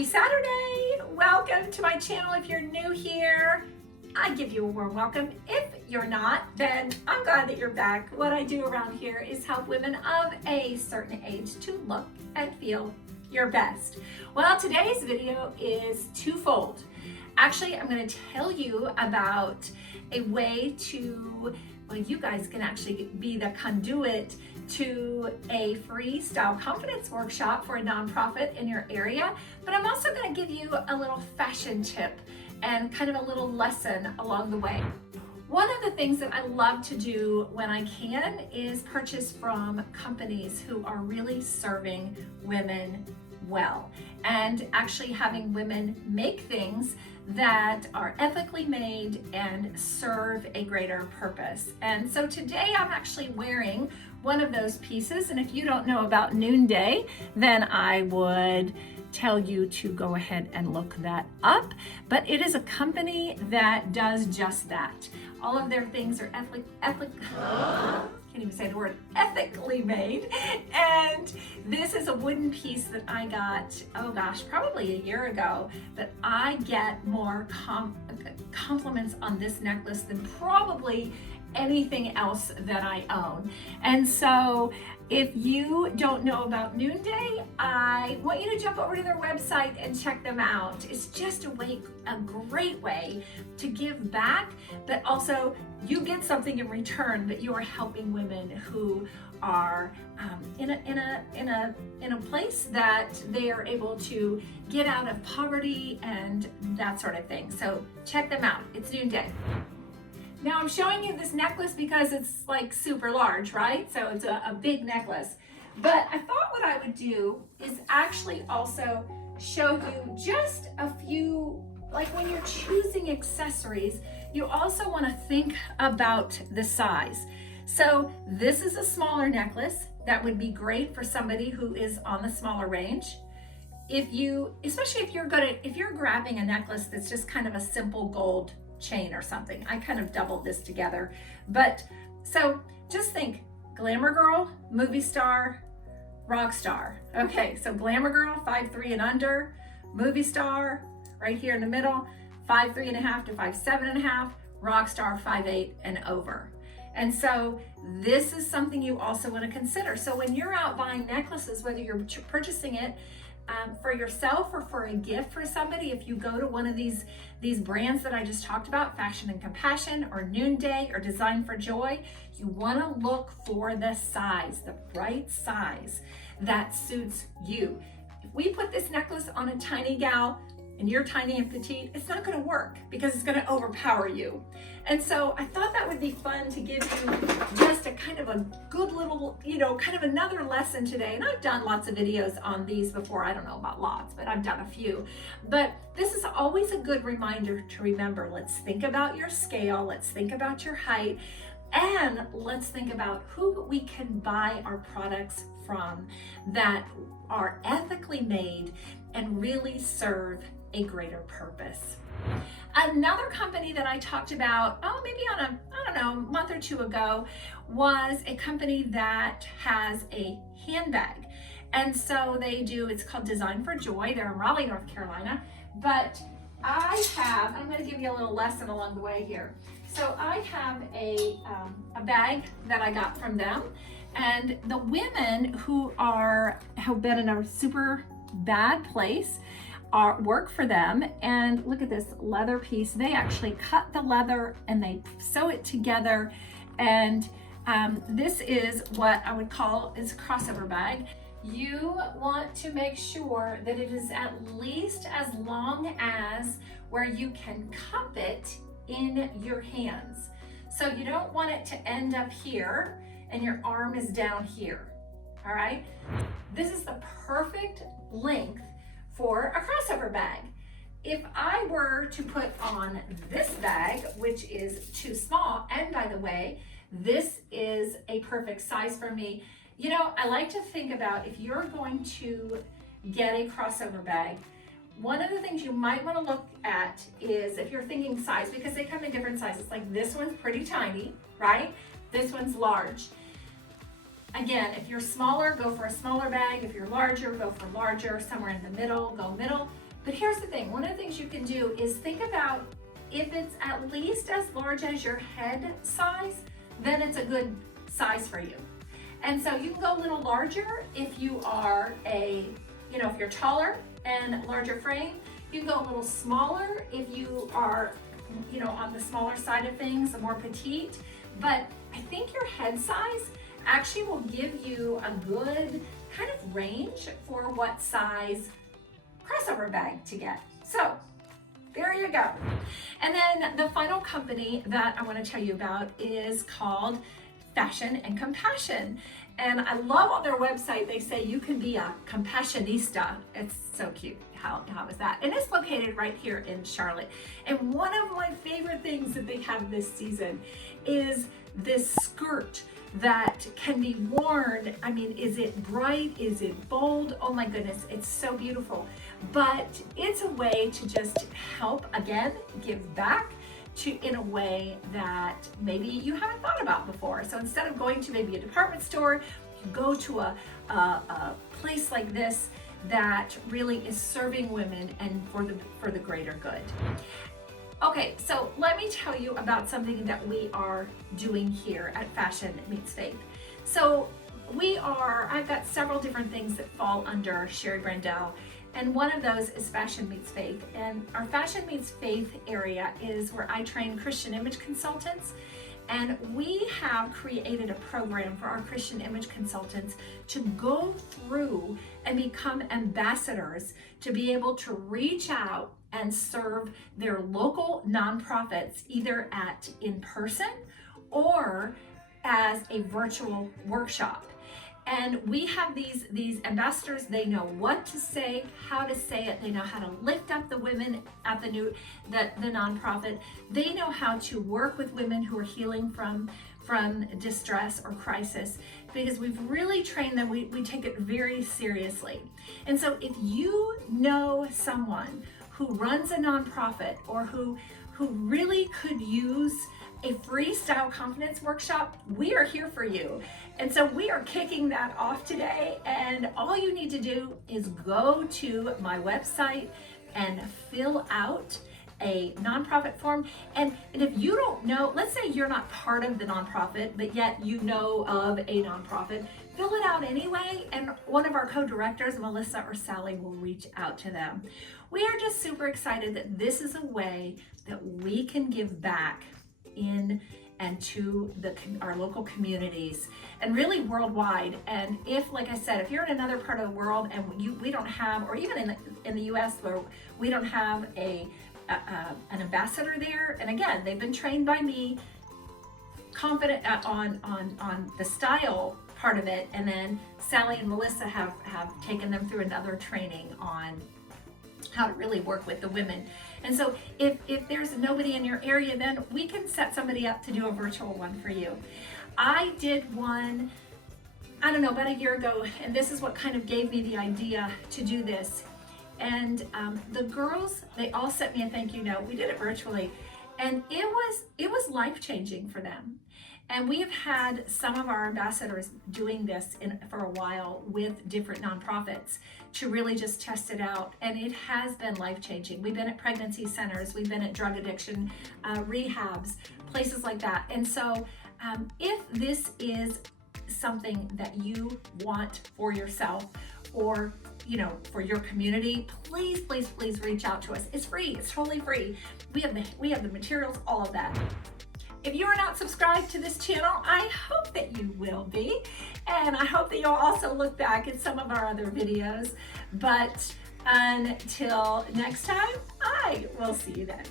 Happy Saturday! Welcome to my channel. If you're new here, I give you a warm welcome. If you're not, then I'm glad that you're back. What I do around here is help women of a certain age to look and feel your best. Well, today's video is twofold. Actually, I'm going to tell you about a way to, well, you guys can actually be the conduit to a free style confidence workshop for a nonprofit in your area. But I'm also going to give you a little fashion tip and kind of a little lesson along the way. One of the things that I love to do when I can is purchase from companies who are really serving women well and actually having women make things that are ethically made and serve a greater purpose. And so today I'm actually wearing one of those pieces, and if you don't know about Noonday, then I would tell you to go ahead and look that up. But it is a company that does just that. All of their things are can't even say the word, ethically made. And this is a wooden piece that I got, oh gosh, probably a year ago, but I get more compliments on this necklace than probably anything else that I own. And so if you don't know about Noonday, I want you to jump over to their website and check them out. It's just a great way to give back, but also you get something in return that you are helping women who are in a place that they are able to get out of poverty and that sort of thing. So check them out. It's Noonday. Now I'm showing you this necklace because it's like super large, right? So it's a big necklace. But I thought what I would do is actually also show you just a few, like when you're choosing accessories, you also want to think about the size. So this is a smaller necklace that would be great for somebody who is on the smaller range. Especially if you're grabbing a necklace that's just kind of a simple gold chain or something. I kind of doubled this together. But so just think glamour girl, movie star, rock star. Okay, so glamour girl, 5'3" and under, movie star, right here in the middle, 5'3.5" to 5'7.5", rock star 5'8" and over. And so this is something you also want to consider. So when you're out buying necklaces, whether you're purchasing it for yourself or for a gift for somebody, if you go to one of these brands that I just talked about, Fashion and Compassion or Noonday or Design for Joy, you want to look for the size, the right size that suits you. If we put this necklace on a tiny gal and you're tiny and petite, it's not going to work because it's going to overpower you. And so I thought that would be fun to give you just a kind of a good little, kind of another lesson today. And I've done lots of videos on these before. I don't know about lots, but I've done a few. But this is always a good reminder to remember. Let's think about your scale. Let's think about your height. And let's think about who we can buy our products from that are ethically made and really serve a greater purpose. Another company that I talked about, maybe on a month or two ago, was a company that has a handbag. And so it's called Design for Joy. They're in Raleigh, North Carolina. But I'm going to give you a little lesson along the way here. So I have a bag that I got from them. And the women who have been in a super bad place work for them, and look at this leather piece. They actually cut the leather and they sew it together, and this is what I would call is a crossover bag. You want to make sure that it is at least as long as where you can cup it in your hands. So you don't want it to end up here and your arm is down here. All right, this is the perfect length for a crossover bag. If I were to put on this bag, which is too small, and by the way, this is a perfect size for me. I like to think about if you're going to get a crossover bag, one of the things you might want to look at is if you're thinking size, because they come in different sizes. Like this one's pretty tiny, right? This one's large. Again, if you're smaller, go for a smaller bag. If you're larger, go for larger. Somewhere in the middle, go middle. But here's the thing, one of the things you can do is think about if it's at least as large as your head size, then it's a good size for you. And so you can go a little larger if you are if you're taller and larger frame. You can go a little smaller if you are, on the smaller side of things, the more petite. But I think your head size actually will give you a good kind of range for what size crossover bag to get. So there you go. And then the final company that I want to tell you about is called Fashion and Compassion. And I love on their website, they say you can be a compassionista. It's so cute. How is that? And it's located right here in Charlotte. And one of my favorite things that they have this season is this skirt that can be worn. I mean, is it bright? Is it bold? Oh my goodness, it's so beautiful. But it's a way to just help, again, give back in a way that maybe you haven't thought about before. So instead of going to maybe a department store, you go to a place like this that really is serving women and for the greater good. Okay, so let me tell you about something that we are doing here at Fashion Meets Faith. So I've got several different things that fall under Sherry Brandell, and one of those is Fashion Meets Faith. And our Fashion Meets Faith area is where I train Christian image consultants. And we have created a program for our Christian image consultants to go through and become ambassadors to be able to reach out and serve their local nonprofits, either in person or as a virtual workshop. And we have these ambassadors. They know what to say, how to say it. They know how to lift up the women at the nonprofit. They know how to work with women who are healing from distress or crisis, because we've really trained them. We take it very seriously. And so if you know someone who runs a nonprofit or who really could use a free style confidence workshop, we are here for you. And so we are kicking that off today. And all you need to do is go to my website and fill out a nonprofit form. And if you don't know, let's say you're not part of the nonprofit, but yet you know of a nonprofit, fill it out anyway. And one of our co-directors, Melissa or Sally, will reach out to them. We are just super excited that this is a way that we can give back in and to our local communities and really worldwide. And if, like I said, if you're in another part of the world and we don't have, or even in the US where we don't have an ambassador there, and again, they've been trained by me, confident on the style part of it, and then Sally and Melissa have taken them through another training on how to really work with the women. And so if there's nobody in your area, then we can set somebody up to do a virtual one for you. I did one, I don't know, about a year ago, and this is what kind of gave me the idea to do this. And the girls, they all sent me a thank you note. We did it virtually, and it was life-changing for them. And we have had some of our ambassadors doing this for a while with different nonprofits to really just test it out. And it has been life-changing. We've been at pregnancy centers, we've been at drug addiction rehabs, places like that. And so if this is something that you want for yourself or for your community, please reach out to us. It's free, it's totally free. We have the materials, all of that. If you are not subscribed to this channel, I hope that you will be. And I hope that you'll also look back at some of our other videos. But until next time, I will see you then.